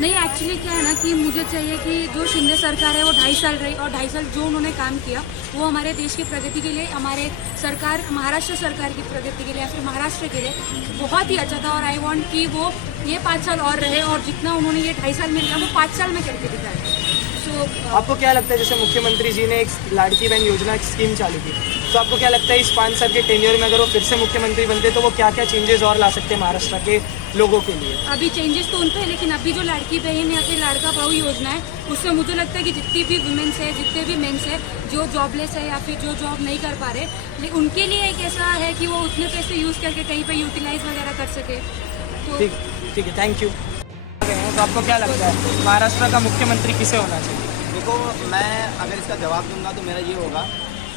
नहीं, एक्चुअली क्या है ना कि मुझे चाहिए कि जो शिंदे सरकार है वो 2.5 साल रही, और 2.5 साल जो उन्होंने काम किया वो हमारे देश की प्रगति के लिए, हमारे सरकार महाराष्ट्र सरकार की प्रगति के लिए या फिर महाराष्ट्र के लिए बहुत ही अच्छा था। और आई वांट कि वो ये 5 साल और रहे, और जितना उन्होंने ये 2.5 साल में लिया वो 5 साल में करके दिखाया। आपको क्या लगता है, जैसे मुख्यमंत्री जी ने एक लाड़की बहन योजना की स्कीम चालू की, तो आपको क्या लगता है इस 5 साल के टेन्योर में अगर वो फिर से मुख्यमंत्री बनते तो वो क्या क्या चेंजेस और ला सकते हैं महाराष्ट्र के लोगों के लिए? अभी चेंजेस तो उन पे है, लेकिन अभी जो लाड़की बहन या फिर लाड़का बहू योजना है उससे मुझे लगता है कि जितनी भी वुमेन्स है, जितने भी मेन्स है जो जॉबलेस है या फिर जो जॉब नहीं कर पा रहे, लेकिन उनके लिए एक ऐसा है कि वो उतने पैसे यूज़ करके कहीं पर यूटिलाइज वगैरह कर सके। तो ठीक है, थैंक यू। तो आपको क्या लगता है महाराष्ट्र का मुख्यमंत्री किसे होना चाहिए? देखो, मैं अगर इसका जवाब दूंगा तो मेरा ये होगा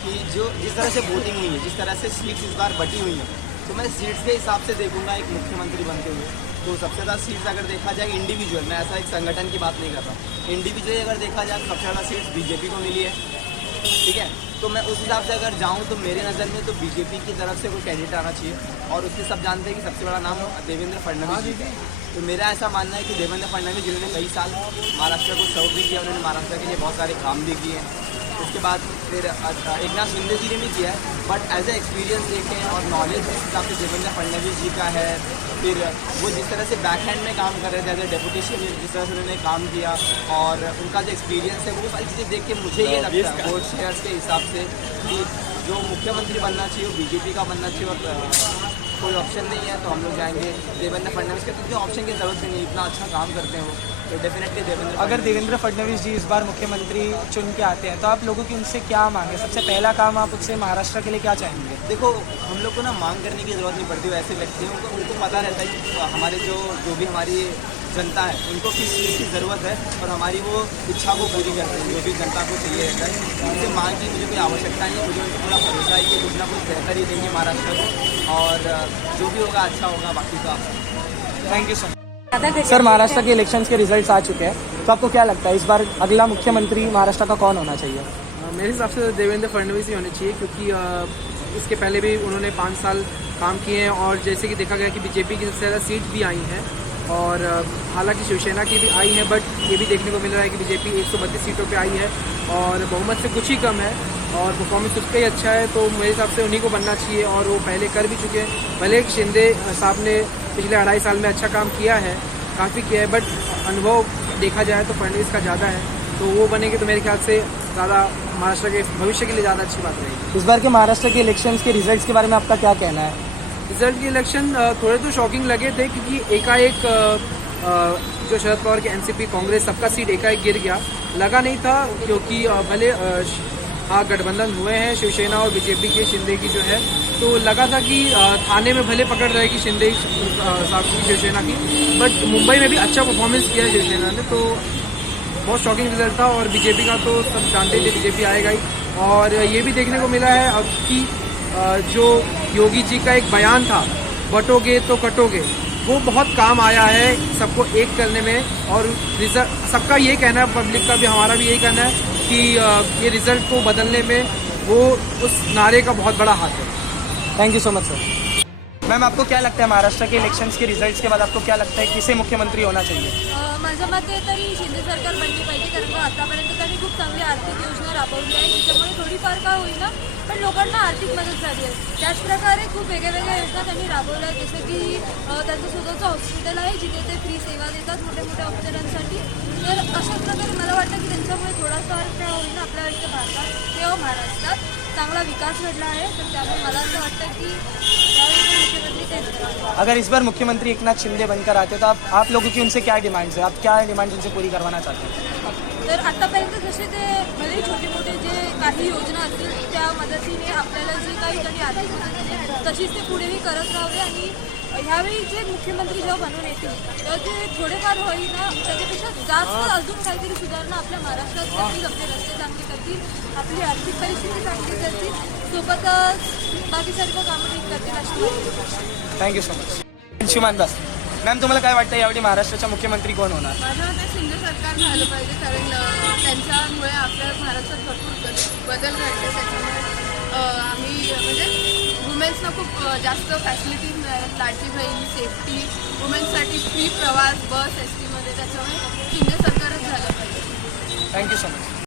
कि जो जिस तरह से वोटिंग हुई है, जिस तरह से सीट्स इस बार बटी हुई हैं, तो मैं सीट्स के हिसाब से देखूंगा एक मुख्यमंत्री बनते हुए। तो सबसे ज़्यादा सीट्स अगर देखा जाए इंडिविजुअल, मैं ऐसा एक संगठन की बात नहीं कर रहा, इंडिविजुअली अगर देखा जाए तो सबसे ज़्यादा सीट्स बीजेपी को मिली है। ठीक है, तो मैं उस हिसाब से अगर जाऊँ तो मेरे नज़र में तो बीजेपी की तरफ से कोई कैंडिडेट आना चाहिए। और उसके सब जानते हैं कि सबसे बड़ा नाम देवेंद्र फडणवीस जी है। तो मेरा ऐसा मानना है कि देवेंद्र फडणवीस जिन्होंने कई साल महाराष्ट्र को सर्व भी किया, उन्होंने महाराष्ट्र के लिए बहुत सारे काम भी किए हैं। उसके बाद फिर एकनाथ शिंदे जी ने भी किया है, बट एज ए एक्सपीरियंस देखें और नॉलेज जिस हिसाब से देवेंद्र फडणवीस जी का है, फिर वो जिस तरह से बैक हैंड में काम कर रहे थे एज ए डेप्यूटी सीएम, जिस तरह से उन्होंने काम किया और उनका जो एक्सपीरियंस है, वो सारी चीज़ें देख के मुझे ये लगता है वोट शेयर्स के हिसाब से कि जो मुख्यमंत्री बनना चाहिए वो बीजेपी का बनना चाहिए। और कोई ऑप्शन नहीं है तो हम लोग जाएंगे देवेंद्र फडणवीस के। तो ऑप्शन की ज़रूरत नहीं, इतना अच्छा काम करते हैं वो, तो डेफिनेटली देवेंद्र। अगर देवेंद्र फडणवीस जी इस बार मुख्यमंत्री चुन के आते हैं तो आप लोगों की उनसे क्या मांगे? सबसे पहला काम आप उससे महाराष्ट्र के लिए क्या चाहेंगे? देखो, हम लोग को ना मांग करने की ज़रूरत नहीं पड़ती, वैसे व्यक्ति हैं उनको पता रहता है कि हमारे जो भी हमारी जनता है उनको किस चीज़ की ज़रूरत है और हमारी वो इच्छा को पूरी करते हैं, जो भी जनता को चाहिए रहता है। उनसे मांग की मुझे कोई आवश्यकता नहीं है, मुझे उनको पूरा भरोसा है कि कुछ ना कुछ बेहतर ही देंगे महाराष्ट्र को, और जो भी होगा अच्छा होगा। बाकी का thank you so much. Sir, Maharashtra के इलेक्शंस के रिजल्ट्स आ चुके हैं, तो आपको क्या लगता है इस बार अगला मुख्यमंत्री महाराष्ट्र का कौन होना चाहिए? मेरे हिसाब से देवेंद्र फडणवीस ही होने चाहिए, क्योंकि इसके पहले भी उन्होंने 5 साल काम किए हैं और जैसे कि देखा गया कि बीजेपी की सबसे ज़्यादा सीट भी आई हैं और हालांकि शिवसेना की भी आई है, बट ये भी देखने को मिल रहा है कि बीजेपी 132 सीटों पे आई है और बहुमत से कुछ ही कम है और परफॉर्मेंस उसका ही अच्छा है। तो मेरे हिसाब से उन्हीं को बनना चाहिए और वो पहले कर भी चुके हैं। भले शिंदे साहब ने पिछले 2.5 साल में अच्छा काम किया है, काफ़ी किया है, बट अनुभव देखा जाए तो फडणवीस का ज़्यादा है, तो वो बनेंगे तो मेरे ख्याल से ज़्यादा महाराष्ट्र के भविष्य के लिए ज़्यादा अच्छी बात रहेगी। इस बार के महाराष्ट्र के इलेक्शंस के रिजल्ट्स के बारे में आपका क्या कहना है? रिजल्ट के इलेक्शन थोड़े तो शॉकिंग लगे थे, क्योंकि एकाएक जो शरद पवार के एनसीपी कांग्रेस सबका सीट एकाएक गिर गया। लगा नहीं था, क्योंकि भले हाँ गठबंधन हुए हैं शिवसेना और बीजेपी के, शिंदे की जो है, तो लगा था कि थाने में भले पकड़ रहेगी शिंदे साहब की शिवसेना की, बट मुंबई में भी अच्छा परफॉर्मेंस किया शिवसेना ने, तो बहुत शॉकिंग रिजल्ट था। और बीजेपी का तो सब जानते थे बीजेपी आएगा ही, और ये भी देखने को मिला है अब कि जो योगी जी का एक बयान था, बटोगे तो कटोगे, वो बहुत काम आया है सबको एक करने में। और रिजल्ट सबका ये कहना है, पब्लिक का भी हमारा भी यही कहना है कि ये रिजल्ट को बदलने में वो उस नारे का बहुत बड़ा हाथ है। Thank you so much sir. Ma'am, आपको क्या लगता है महाराष्ट्र के इलेक्शंस के रिजल्ट्स के बाद आपको क्या लगता है किसे मुख्यमंत्री होना चाहिए? माझ्या मते तरी शिंदे सरकार बनली पाहिजे, कारण का आतापर्यंत त्यांनी खूप चांगली आर्थिक योजना राबवली आहे, त्याच्यामुळे थोडीफार का होईना पण लोकांना आर्थिक मदत झाली आहे। त्याचप्रकारे खूप वेगळ्या योजना त्यांनी राबवल्या आहेत, जसं की त्यांचं स्वतःचं हॉस्पिटल आहे जिथे ते फ्री सेवा देतात मोठ्या मोठ्या औषधांसाठी। तर अशा प्रकारे मला वाटतं की त्यांच्यामुळे थोडाफार का होईना आपल्या इथे भारतात किंवा महाराष्ट्रात चांगला विकास घडला आहे। तर त्यामुळे मला असं वाटतं की यावेळी मुख्यमंत्री तेच। अगर इस बार मुख्यमंत्री एकनाथ शिंदे बनकर आते तो आप लोगों की उनसे क्या डिमांड्स है? आप क्या डिमांड्स उनसे पूरी करवाना चाहते हैं? तर आतापर्यंत जसे ते भले छोटे मोठे जे काही योजना असतील त्या मदतीने आपल्याला जी काही त्यांनी आर्थिक मदत दिली तशीच ते पुढेही करत राहावे, आणि ह्यावेळी जे मुख्यमंत्री जेव्हा बनून येतील तेव्हा ते थोडेफार होईना त्याच्यापेक्षा जास्त अजून काहीतरी सुधारणा आपल्या महाराष्ट्रात करतील, आपले रस्ते चांगले करतील, आपली आर्थिक परिस्थिती चांगली करतील, सोबतच बाकी सर्व कामं ठीक करतील अशी। Thank you so much. Anshuman Das, ma'am तुम्हाला काय वाटतं यावेळी महाराष्ट्राचा मुख्यमंत्री कोण होणार? माझ्या मते शिंदे सरकार झालं पाहिजे, कारण त्यांच्यामुळे आपल्या महाराष्ट्रात भरपूर बदल घडले। त्याच्यामुळे आम्ही म्हणजे वुमेन्सना खूप जास्त फॅसिलिटीज मिळाल्या, लाडकी बहीण, सेफ्टी, वुमेन्ससाठी फ्री प्रवास बस एस टीमध्ये, त्याच्यामुळे थँक्यू सो मच.